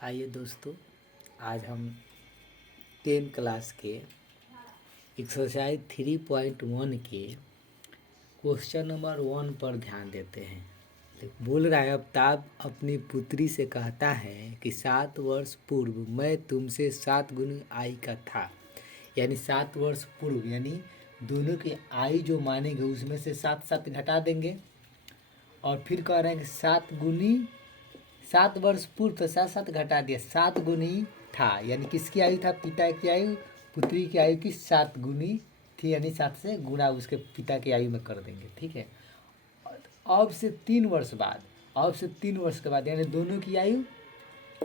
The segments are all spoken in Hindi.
आइए दोस्तों, आज हम 10 क्लास के एक्सरसाइज 3.1 के क्वेश्चन नंबर 1 पर ध्यान देते हैं। बोल रहा है, अफ्ताब अपनी पुत्री से कहता है कि 7 वर्ष पूर्व मैं तुमसे 7 गुनी आयु का था। यानी 7 वर्ष पूर्व यानी दोनों की आयु जो मानेंगे उसमें से 7 घटा देंगे और फिर कह रहे हैं कि 7 वर्ष पूर्व तो 7 घटा दिया, 7 गुनी था। यानी किसकी आयु था? पिता की आयु पुत्री की आयु की 7 गुनी थी, यानी 7 से गुणा उसके पिता की आयु में कर देंगे। ठीक है। अब से 3 वर्ष बाद, के बाद यानी दोनों की आयु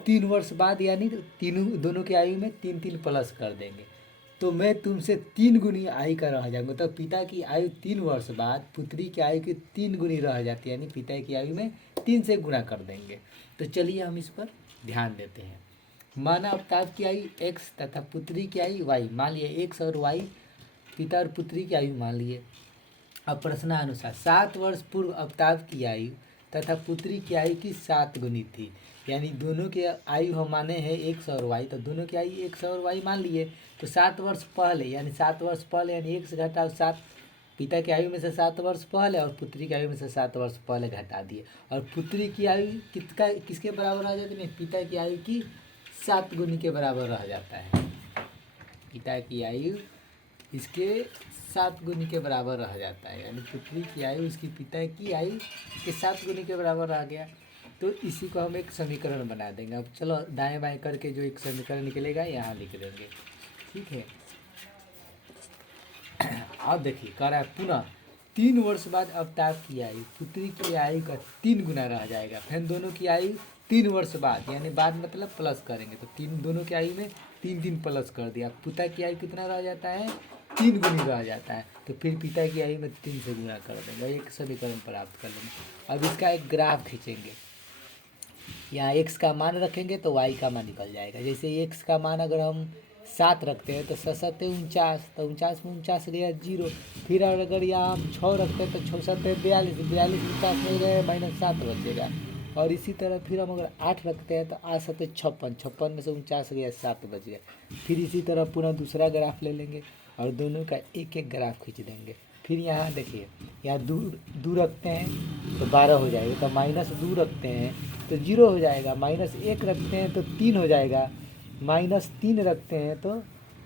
3 वर्ष बाद, यानी दोनों की आयु में 3 प्लस कर देंगे तो मैं तुमसे 3 गुनी आयु का रह जाऊंगा। तो पिता की आयु 3 वर्ष बाद पुत्री की आयु की 3 गुनी रह जाती है, यानी पिता की आयु में 3 से गुणा कर देंगे। तो चलिए हम इस पर ध्यान देते हैं। माना अवतार की आयु x तथा पुत्री की आयु y। मान लिए x और y पिता और पुत्री की आयु मान लिए। अब प्रश्नानुसार 7 वर्ष पूर्व अवतार की आयु तथा पुत्री की आयु की 7 गुनी थी। यानी दोनों के आयु हम माने हैं x और y, तो दोनों की आयु x और y मान लिए। तो 7 वर्ष पहले यानी 7 वर्ष पहले यानी x घटा 7, पिता की आयु में से 7 वर्ष पहले और पुत्री की आयु में से 7 वर्ष पहले घटा दिए। और पुत्री की आयु किसके बराबर रह जाती है? पिता की आयु की 7 गुनी के बराबर रह जाता है। पिता की आयु इसके 7 गुनी के बराबर रह जाता है, यानी पुत्री की आयु इसकी पिता की आयु के 7 गुनी के बराबर रह गया। तो इसी को हम एक समीकरण बना देंगे। अब चलो दाएं बाएं करके जो एक समीकरण निकलेगा यहाँ लिख देंगे। ठीक है। अब देखिए कह रहा है पुनः 3 वर्ष बाद अवतार की आयु पुत्री की आयु का 3 गुना रह जाएगा। फिर दोनों की आयु 3 वर्ष बाद, यानी बाद मतलब प्लस करेंगे तो दोनों की आयु में 3 प्लस कर दिया। पिता की आयु कितना रह जाता है? 3 गुनी रह जाता है। तो फिर पिता की आयु में 3 से गुना कर देंगे, एक समीकरण प्राप्त कर लेंगे। अब इसका एक ग्राफ खींचेंगे। यहाँ x का मान रखेंगे तो y का मान निकल जाएगा। जैसे x का मान अगर हम 7 रखते हैं तो 7 49, तो 49 में 49 गया 0। फिर अगर यहाँ हम 6 रखते हैं तो 6 7 42, 42 50 में गए -7 बचेगा। और इसी तरह फिर हम अगर 8 रखते हैं तो 8 7 56, 56 में से 49 गया 7 बच गया। फिर इसी तरह पुनः दूसरा ग्राफ ले लेंगे और दोनों का एक एक ग्राफ खींच देंगे। फिर यहाँ देखिए, यहाँ दो रखते हैं तो 12 हो जाएगा, तो -2 रखते हैं तो 0 हो जाएगा, -1 रखते हैं तो 3 हो जाएगा, -3 रखते हैं तो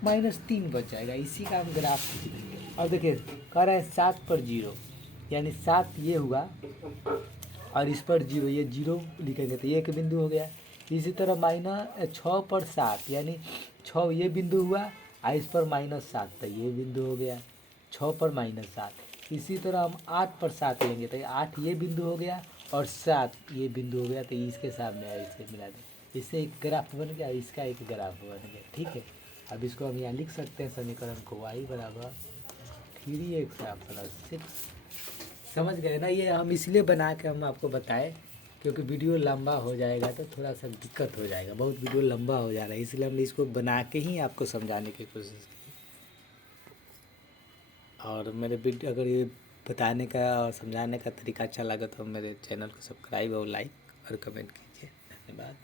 -3 बच जाएगा। इसी का हम ग्राफ खींच देंगे। और देखिए कह रहा है 7 पर 0, यानी 7 ये हुआ और इस पर 0, ये 0 लिखेंगे तो ये एक बिंदु हो गया। इसी तरह -6 पर 7, यानी 6 ये बिंदु हुआ और इस पर -7 तो ये बिंदु हो गया, 6 पर -7। इसी तरह हम 8 पर 7 लेंगे तो 8 ये बिंदु हो गया और 7 ये बिंदु हो गया, तो इसके सामने इसे मिला दें। इससे एक ग्राफ बन गया, इसका एक ग्राफ बन गया। ठीक है। अब इसको हम यहाँ लिख सकते हैं समीकरण को y बराबर 3x + 6। समझ गए ना? ये हम इसलिए बना के हम आपको बताएं क्योंकि वीडियो लंबा हो जाएगा तो थोड़ा सा दिक्कत हो जाएगा, बहुत वीडियो लंबा हो जा रहा है, इसलिए हमने इसको बना के ही आपको समझाने की कोशिश की। और मेरे वीडियो अगर ये बताने का और समझाने का तरीका अच्छा लगा तो मेरे चैनल को सब्सक्राइब और लाइक और कमेंट कीजिए। धन्यवाद।